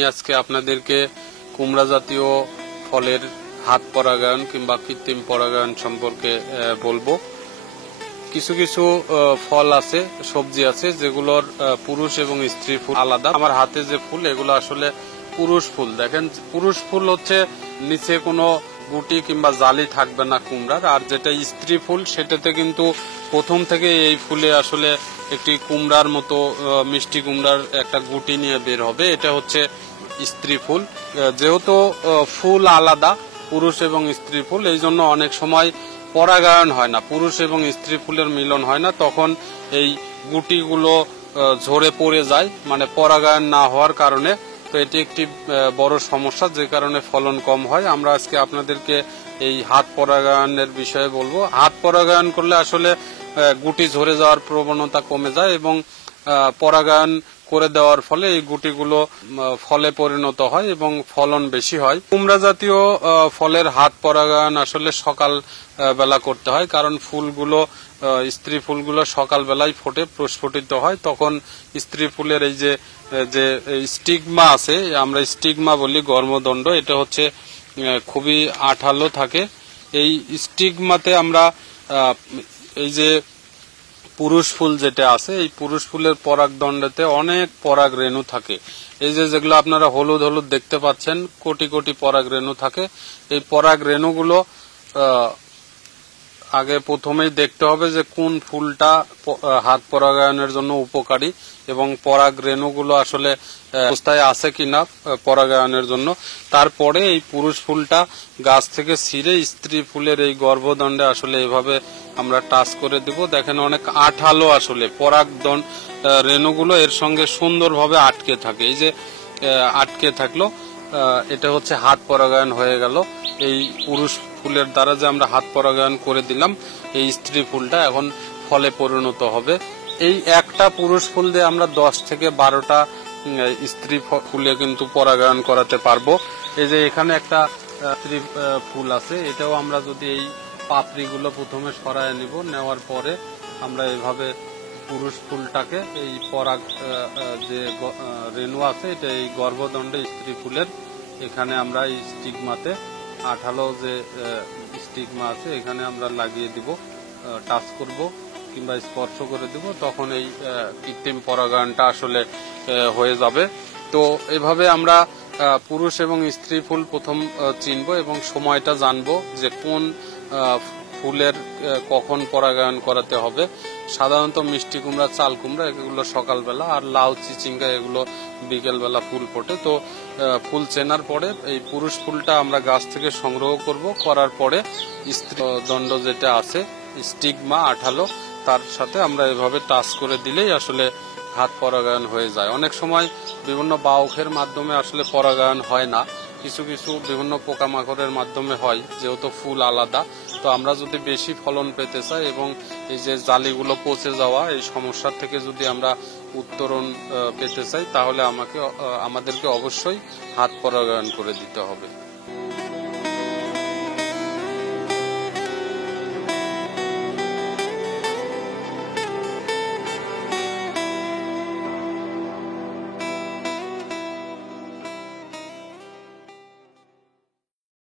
আমি আজকে আপনাদেরকে কুমড়া জাতীয় ফলের হাত পরাগায়ন কিংবা কৃত্রিম পরাগায়ন সম্পর্কে বলবো। কিছু কিছু ফল আছে, সবজি আছে যেগুলোর পুরুষ এবং স্ত্রী ফুল আলাদা। আমার হাতে যে ফুল এগুলো আসলে পুরুষ ফুল। দেখেন, পুরুষ ফুল হচ্ছে নিচে কোনো গুটি কিংবা জালি থাকবে না কুমড়ার। আর যেটা স্ত্রী ফুল সেটাতে কিন্তু প্রথম থেকে এই ফুলে আসলে একটি কুমড়ার মতো মিষ্টি কুমড়ার একটা গুটি নিয়ে বের হবে। এটা হচ্ছে স্ত্রী ফুল। যেহেতু ফুল আলাদা, পুরুষ এবং স্ত্রী ফুল, এই জন্য অনেক সময় পরাগায়ন হয় না, পুরুষ এবং স্ত্রী ফুলের মিলন হয় না। তখন এই গুটিগুলো ঝরে পড়ে যায়, মানে পরাগায়ন না হওয়ার কারণে। তো এটি একটি বড় সমস্যা, যে কারণে ফলন কম হয়। আমরা আজকে আপনাদেরকে এই হাত পরাগায়নের বিষয়ে বলবো। হাত পরাগায়ন করলে আসলে গুটি ঝরে যাওয়ার প্রবণতা কমে যায় এবং পরাগায়ন করে দেওয়ার ফলে এই গুটিগুলো ফলে পরিণত হয় এবং ফলন বেশি হয়। কুমড়া জাতীয় ফলের হাত পরাগায়ন আসলে সকাল বেলা করতে হয়, কারণ ফুলগুলো, স্ত্রী ফুলগুলো সকাল বেলায় ফোটে, প্রস্ফুটিত হয়। তখন স্ত্রী ফুলের এই যে স্টিগমা আছে, আমরা স্টিগমা বলি, গর্ভদণ্ড, এটা হচ্ছে খুবই আঠালো থাকে। এই স্টিগমাতে আমরা এই যে পুরুষ ফুল যেটা আছে, এই পুরুষ ফুলের পরাগদণ্ডতে অনেক পরাগ রেণু থাকে। এই যে যেগুলো আপনারা হলুদ হলুদ দেখতে পাচ্ছেন, কোটি কোটি পরাগ রেণু থাকে। এই পরাগ রেণুগুলো আগে প্রথমেই দেখতে হবে যে কোন ফুলটা হাত পরাগায়নের জন্য উপকারী এবং পরাগ রেণুগুলো আসলে অবস্থায় আছে কিনা পরাগায়নের জন্য। তারপরে এই পুরুষ ফুলটা গাছ থেকে ছিঁড়ে স্ত্রী ফুলের এই গর্ভদণ্ডে আসলে এভাবে আমরা টাচ করে দিব। দেখেন অনেক আঠালো, আসলে পরাগদণ্ড রেণুগুলো এর সঙ্গে সুন্দরভাবে আটকে থাকে। এই যে আটকে থাকলো, এটা হচ্ছে হাত পরাগায়ন হয়ে গেল। এই পুরুষ ফুলের দ্বারা যে আমরা হাত পরাগায়ন করে দিলাম, এই স্ত্রী ফুলটা এখন ফলে পরিণত হবে। এই একটা পুরুষ ফুল দিয়ে আমরা 10 থেকে 12টা স্ত্রী ফুলে কিন্তু পরাগায়ন করাতে পারবো। এই যে এখানে একটা স্ত্রী ফুল আছে, এটাও আমরা যদি এই পাপড়িগুলো প্রথমে সরায় নিব, নেওয়ার পরে আমরা এভাবে পুরুষ ফুলটাকে এই পরাগ যে রেণু আছে, এটা এই গর্ভদণ্ডে স্ত্রী ফুলের এখানে আমরা এই স্টিগমাতে আঠালো যে স্টিগমা আছে এখানে আমরা লাগিয়ে দিব, টাচ করব কিংবা স্পর্শ করে দিব। তখন এই কৃত্রিম পরাগায়নটা আসলে হয়ে যাবে। তো এভাবে আমরা পুরুষ এবং স্ত্রী ফুল প্রথম চিনব এবং সময়টা জানবো যে কোন ফুলের কখন পরাগায়ন করাতে হবে। সাধারণত মিষ্টি কুমড়া, চাল কুমড়া এগুলো সকালবেলা, আর লাউ, চিচিঙ্গা এগুলো বিকেলবেলা ফুল ফোটে। তো ফুল চেনার পরে এই পুরুষ ফুলটা আমরা গাছ থেকে সংগ্রহ করব, করার পরে স্ত্রী দণ্ড যেটা আছে, স্টিগমা আঠালো, তার সাথে আমরা এভাবে টাচ করে দিলেই আসলে হাত পরাগায়ন হয়ে যায়। অনেক সময় বিভিন্ন বাউখের মাধ্যমে আসলে পরাগায়ন হয় না, কিছু কিছু বিভিন্ন পোকামাকড়ের মাধ্যমে হয়, যেহেতু ফুল আলাদা। তো আমরা যদি বেশি ফলন পেতে চাই এবং এই যে জালিগুলো পচে যাওয়া, এই সমস্যার থেকে যদি আমরা উত্তরণ পেতে চাই, তাহলে আমাদেরকে অবশ্যই হাত পরাগায়ন করে দিতে হবে।